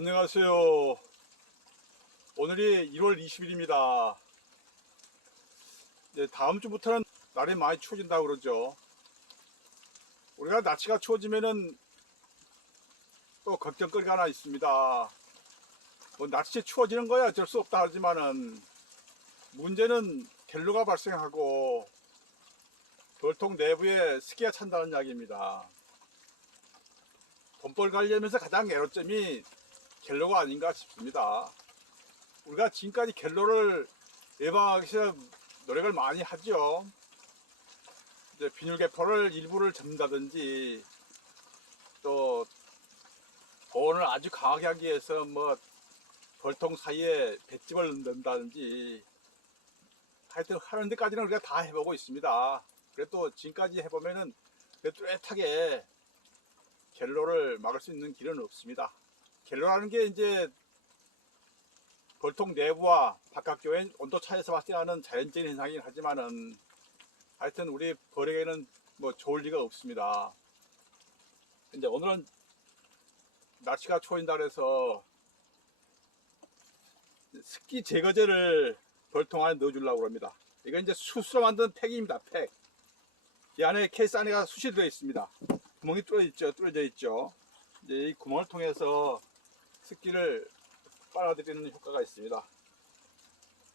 안녕하세요. 오늘이 1월 20일입니다. 이제 다음 주부터는 날이 많이 추워진다고 그러죠. 우리가 날씨가 추워지면은 또 걱정거리가 하나 있습니다. 뭐 날씨 추워지는 거야 어쩔 수 없다 하지만은 문제는 갤로가 발생하고 돌통 내부에 습기가 찬다는 이야기입니다. 돈벌 관리하면서 가장 애로점이 갤로가 아닌가 싶습니다. 우리가 지금까지 갤로를 예방하기 위해서 노력을 많이 하죠. 이제 비닐계포를 일부를 접는다든지 또 보온을 아주 강하게 하기 위해서 뭐 벌통 사이에 볏짚을 넣는다든지 하여튼 하는 데까지는 우리가 다 해보고 있습니다. 그래도 지금까지 해보면은 뚜렷하게 갤로를 막을 수 있는 길은 없습니다. 갤로라는 게 이제 벌통 내부와 바깥쪽의 온도 차이에서 봤을 때 하는 자연적인 현상이긴 하지만은 하여튼 우리 벌에게는 뭐 좋을 리가 없습니다. 이제 오늘은 날씨가 추워진다 그래서 습기 제거제를 벌통 안에 넣어주려고 합니다. 이건 이제 숯으로 만든 팩입니다. 팩. 이 안에 케이스 안에가 숯이 들어 있습니다. 구멍이 뚫어 있죠. 뚫어져 있죠. 이제 이 구멍을 통해서 습기를 빨아들이는 효과가 있습니다.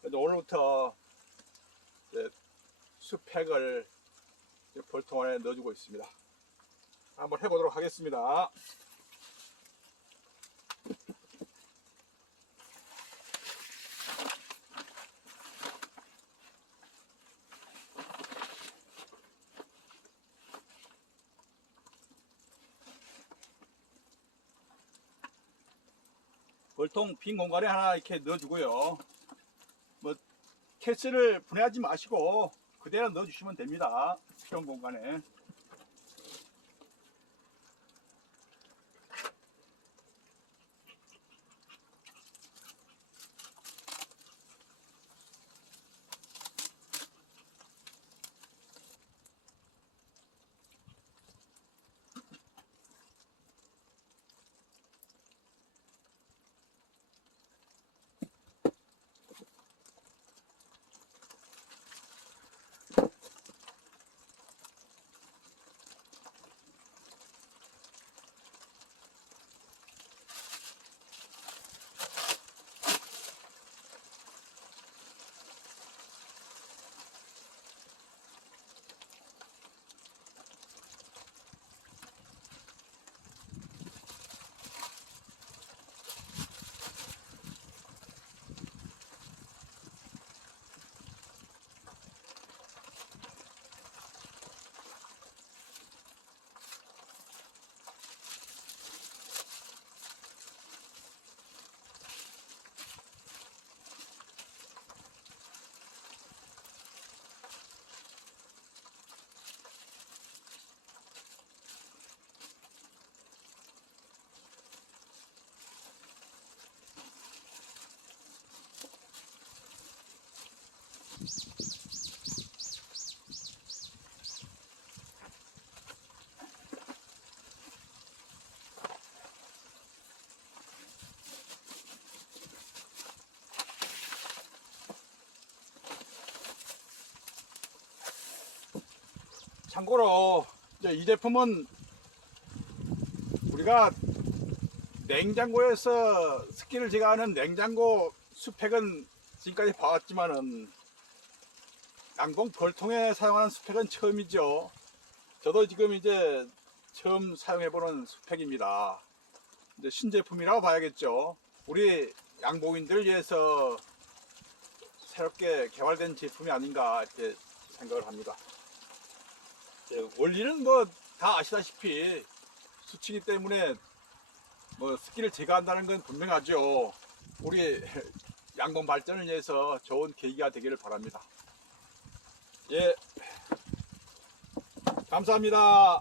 그래서 오늘부터 수팩을 벌통 안에 넣어주고 있습니다. 한번 해보도록 하겠습니다. 벌통 빈 공간에 하나 이렇게 넣어주고요. 뭐 캐스를 분해하지 마시고 그대로 넣어주시면 됩니다. 필요한 공간에. 참고로 이제 이 제품은 우리가 냉장고에서 습기를 제거하는 냉장고 수팩은 지금까지 봐왔지만은 양봉 벌통에 사용하는 수팩은 처음이죠. 저도 지금 이제 처음 사용해보는 수팩입니다. 이제 신제품이라고 봐야겠죠. 우리 양봉인들을 위해서 새롭게 개발된 제품이 아닌가 이렇게 생각을 합니다. 예, 원리는 뭐 다 아시다시피 수치기 때문에 뭐 습기를 제거한다는 건 분명하죠. 우리 양봉 발전을 위해서 좋은 계기가 되기를 바랍니다. 예. 감사합니다.